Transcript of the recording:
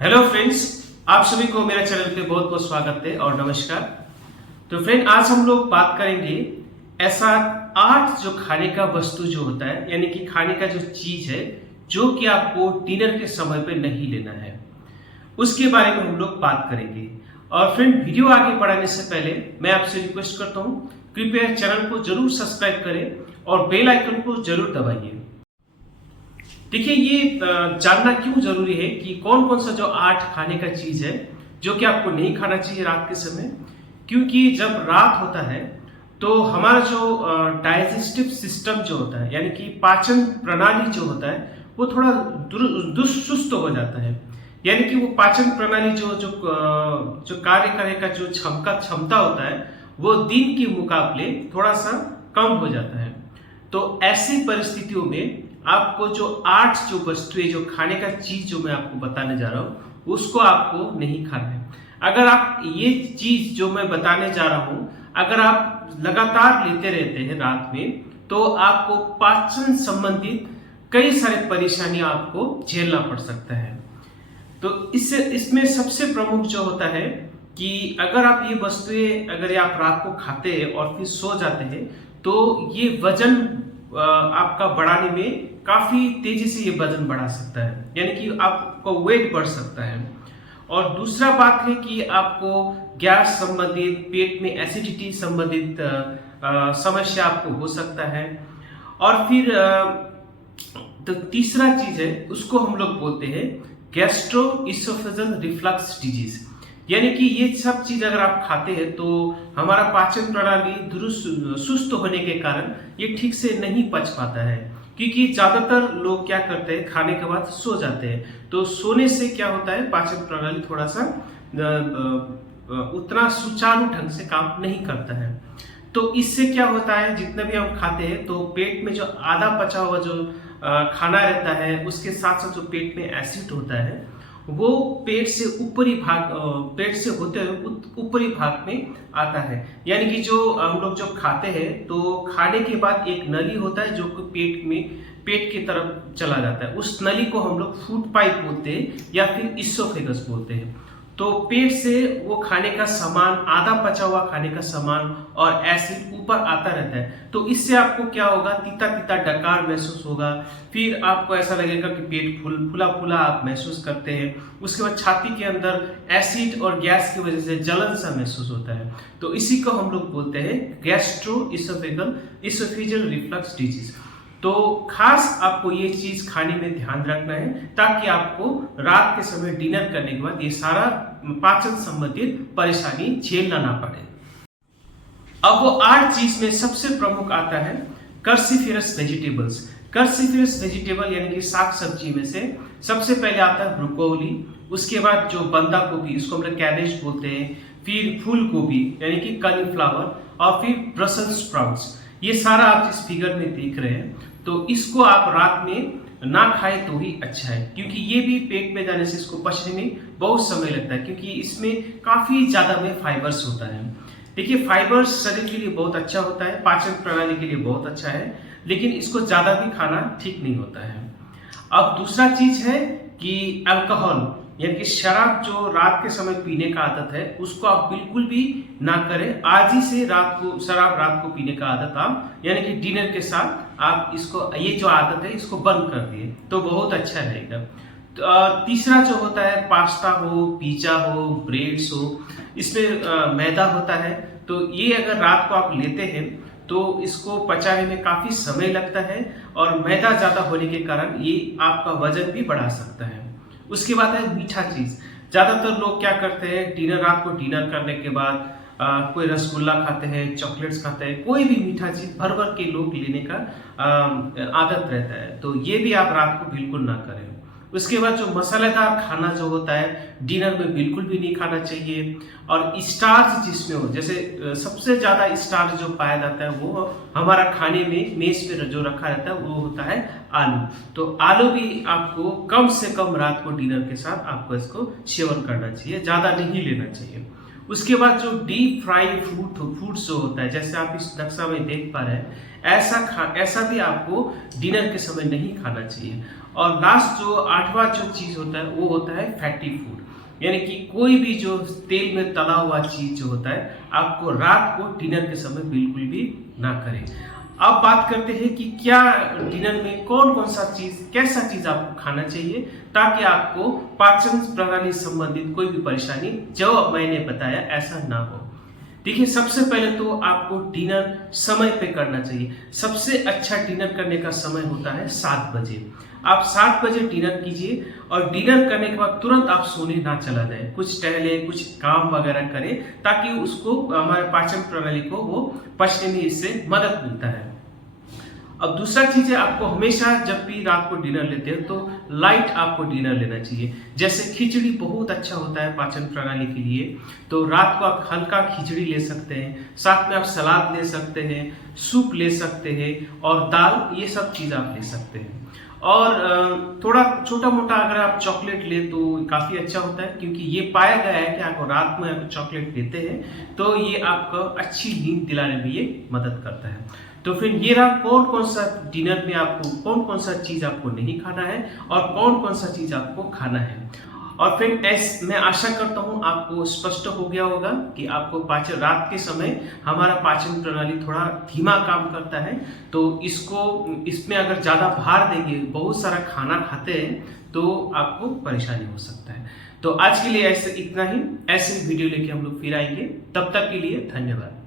Hello friends, आप सभी को मेरे चैनल पे बहुत बहुत स्वागत है और नमस्कार। तो फ्रेंड, आज हम लोग बात करेंगे ऐसा 8 जो खाने का वस्तु जो होता है, यानी कि खाने का जो चीज है जो कि आपको डिनर के समय पे नहीं लेना है, उसके बारे में हम लोग बात करेंगे। और फ्रेंड, वीडियो आगे बढ़ाने से पहले मैं आपसे रिक्वेस्ट करता हूँ, कृपया चैनल को जरूर सब्सक्राइब करें और बेल आइकन को जरूर दबाइए। देखिए, ये जानना क्यों जरूरी है कि कौन कौन सा जो 8 खाने का चीज है जो कि आपको नहीं खाना चाहिए रात के समय। क्योंकि जब रात होता है तो हमारा जो डाइजेस्टिव सिस्टम जो होता है, यानी कि पाचन प्रणाली जो होता है, वो थोड़ा दुरुस्त हो जाता है। यानी कि वो पाचन प्रणाली जो कार्य करने का जो क्षमता होता है, वो दिन के मुकाबले थोड़ा सा कम हो जाता है। तो ऐसी परिस्थितियों में आपको जो 8 जो वस्तुएं, जो खाने का चीज जो मैं आपको बताने जा रहा हूं, उसको आपको नहीं खाना है। अगर आप ये चीज जो मैं बताने जा रहा हूं, अगर आप लगातार लेते रहते हैं रात में, तो आपको पाचन संबंधित कई सारे परेशानी आपको झेलना पड़ सकता है। तो इसमें सबसे प्रमुख जो होता है कि अगर आप ये वस्तुएं अगर आप रात को खाते हैं और फिर सो जाते हैं, तो ये वजन आपका बढ़ाने में काफी तेजी से ये वजन बढ़ा सकता है, यानी कि आपका वेट बढ़ सकता है। और दूसरा बात है कि आपको गैस संबंधित, पेट में एसिडिटी संबंधित समस्या आपको हो सकता है। और फिर तो तीसरा चीज है, उसको हम लोग बोलते हैं गैस्ट्रो इसोफेजल रिफ्लक्स डिजीज। यानी कि ये सब चीज अगर आप खाते हैं तो हमारा पाचन प्रणाली सुस्त होने के कारण ये ठीक से नहीं पच पाता है। क्योंकि ज्यादातर लोग क्या करते हैं, खाने के बाद सो जाते हैं। तो सोने से क्या होता है, पाचन प्रणाली थोड़ा सा उतना सुचारू ढंग से काम नहीं करता है। तो इससे क्या होता है, जितना भी हम खाते हैं तो पेट में जो आधा पचा हुआ जो खाना रहता है, उसके साथ साथ जो पेट में एसिड होता है, वो पेट से पेट से होते हुए ऊपरी भाग में आता है। यानी कि जो हम लोग जो खाते हैं, तो खाने के बाद एक नली होता है जो कि पेट की तरफ चला जाता है। उस नली को हम लोग फूड पाइप बोलते हैं या फिर इसोफेगस बोलते हैं। तो पेट से वो खाने का सामान, आधा पचा हुआ खाने का सामान और एसिड ऊपर आता रहता है। तो इससे आपको क्या होगा, तीता तीता डकार महसूस होगा। फिर आपको ऐसा लगेगा कि पेट फूला फूला आप महसूस करते हैं। उसके बाद छाती के अंदर एसिड और गैस की वजह से जलन सा महसूस होता है। तो इसी को हम लोग बोलते हैं गैस्ट्रो इसोफेजियल रिफ्लक्स डिजीज। तो खास आपको ये चीज खाने में ध्यान रखना है, ताकि आपको रात के समय डिनर करने के बाद ये सारा पाचन संबंधित परेशानी झेलना ना पड़े। अब वो 8 चीज में सबसे प्रमुख आता है कर्सिफेरस वेजिटेबल्स। कर्सिफेरस वेजिटेबल यानी कि साग सब्जी में से सबसे पहले आता है ब्रोकोली। उसके बाद जो बंदा गोभी, इसको हम लोग कैबेज बोलते हैं। फिर फूल गोभी यानी कि कॉलीफ्लावर, और फिर ब्रसल्स स्प्राउट्स। ये सारा आप इस फिगर में देख रहे हैं। तो इसको आप रात में ना खाए तो ही अच्छा है, क्योंकि ये भी पेट में जाने से इसको पचने में बहुत समय लगता है, क्योंकि इसमें काफी ज्यादा में फाइबर्स होता है। देखिए, फाइबर्स शरीर के लिए बहुत अच्छा होता है, पाचन प्रणाली के लिए बहुत अच्छा है, लेकिन इसको ज्यादा भी खाना ठीक नहीं होता है। अब दूसरा चीज है कि अल्कोहल यानी कि शराब जो रात के समय पीने का आदत है, उसको आप बिल्कुल भी ना करें। आज ही से शराब रात को पीने का आदत आप, यानी कि डिनर के साथ आप इसको, ये जो आदत है, इसको बंद कर दिए तो बहुत अच्छा रहेगा। तो तीसरा जो होता है, पास्ता हो, पिज्जा हो, ब्रेड्स हो, इसमें मैदा होता है। तो ये अगर रात को आप लेते हैं तो इसको पचाने में काफी समय लगता है, और मैदा ज्यादा होने के कारण ये आपका वजन भी बढ़ा सकता है। उसके बाद है मीठा चीज। ज्यादातर लोग क्या करते हैं, रात को डिनर करने के बाद कोई रसगुल्ला खाते हैं, चॉकलेट्स खाते हैं, कोई भी मीठा चीज भर भर के लोग लेने का आदत रहता है। तो ये भी आप रात को बिल्कुल ना करें। उसके बाद जो मसालेदार खाना जो होता है, डिनर में बिल्कुल भी नहीं खाना चाहिए। और स्टार्च जिसमें हो, जैसे सबसे ज्यादा स्टार्च जो पाया जाता है वो हमारा खाने में मेज पे जो रखा रहता है वो होता है आलू। तो आलू भी आपको कम से कम रात को डिनर के साथ आपको इसको सेवन करना चाहिए, ज्यादा नहीं लेना चाहिए। उसके बाद जो डीप फ्राई फूड्स जो होता है, जैसे आप इस नक्शा में देख पा रहे हैं, ऐसा भी आपको डिनर के समय नहीं खाना चाहिए। और लास्ट जो 8वां जो चीज़ होता है वो होता है फैटी फूड, यानी कि कोई भी जो तेल में तला हुआ चीज़ जो होता है आपको रात को डिनर के समय बिल्कुल भी ना करें। अब बात करते हैं कि क्या डिनर में कौन कौन सा चीज़, कैसा चीज़ आपको खाना चाहिए ताकि आपको पाचन प्रणाली संबंधित कोई भी परेशानी जो मैंने बताया ऐसा ना हो। देखिए, सबसे पहले तो आपको डिनर समय पे करना चाहिए। सबसे अच्छा डिनर करने का समय होता है 7 बजे। आप 7 बजे डिनर कीजिए और डिनर करने के बाद तुरंत आप सोने ना चला जाए, कुछ टहले, कुछ काम वगैरह करें ताकि उसको हमारे पाचन प्रणाली को वो पचने में इससे मदद मिलता है। अब दूसरा चीज़ है, आपको हमेशा जब भी रात को डिनर लेते हैं तो लाइट आपको डिनर लेना चाहिए। जैसे खिचड़ी बहुत अच्छा होता है पाचन प्रणाली के लिए, तो रात को आप हल्का खिचड़ी ले सकते हैं, साथ में आप सलाद ले सकते हैं, सूप ले सकते हैं और दाल, ये सब चीज़ आप ले सकते हैं। और थोड़ा छोटा मोटा अगर आप चॉकलेट ले तो काफ़ी अच्छा होता है, क्योंकि ये पाया गया है कि आपको रात में आप चॉकलेट लेते हैं तो ये आपको अच्छी नींद दिलाने में ये मदद करता है। तो फिर ये रहा कौन कौन सा डिनर में आपको कौन कौन सा चीज़ आपको नहीं खाना है और कौन कौन सा चीज़ आपको खाना है। और फिर मैं आशा करता हूँ आपको स्पष्ट हो गया होगा कि आपको पाचन, रात के समय हमारा पाचन प्रणाली थोड़ा धीमा काम करता है, तो इसमें अगर ज़्यादा भार देंगे, बहुत सारा खाना खाते हैं तो आपको परेशानी हो सकता है। तो आज के लिए ऐसे इतना ही, ऐसे वीडियो लेके हम लोग फिर आएंगे, तब तक के लिए धन्यवाद।